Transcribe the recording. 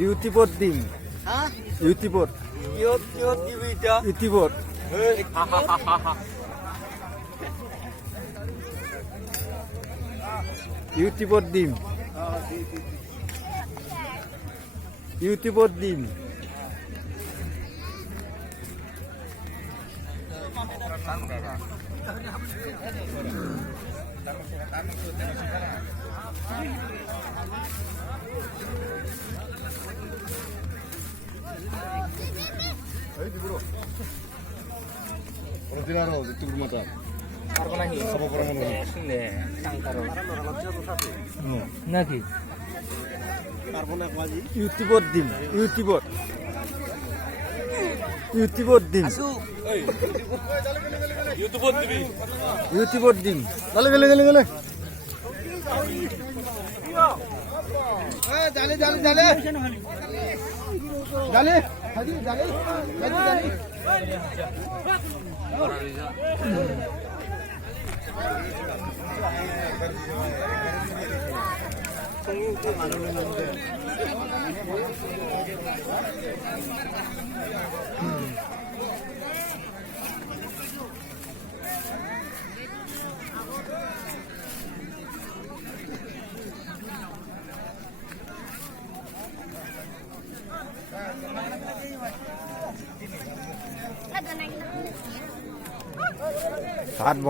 ইউটিউবত দিম ইউটিউবত ইউটিউবত ইউটিউবত দিম ইউটিউবত দিম নাকি ইউটিউবত দিম ইউটিউবত ইউটিউবত দিম ইউটিউবত দিম গেলে গেলে গেলে গেলে জালে জালে জালে জালে জালে জালে ভাত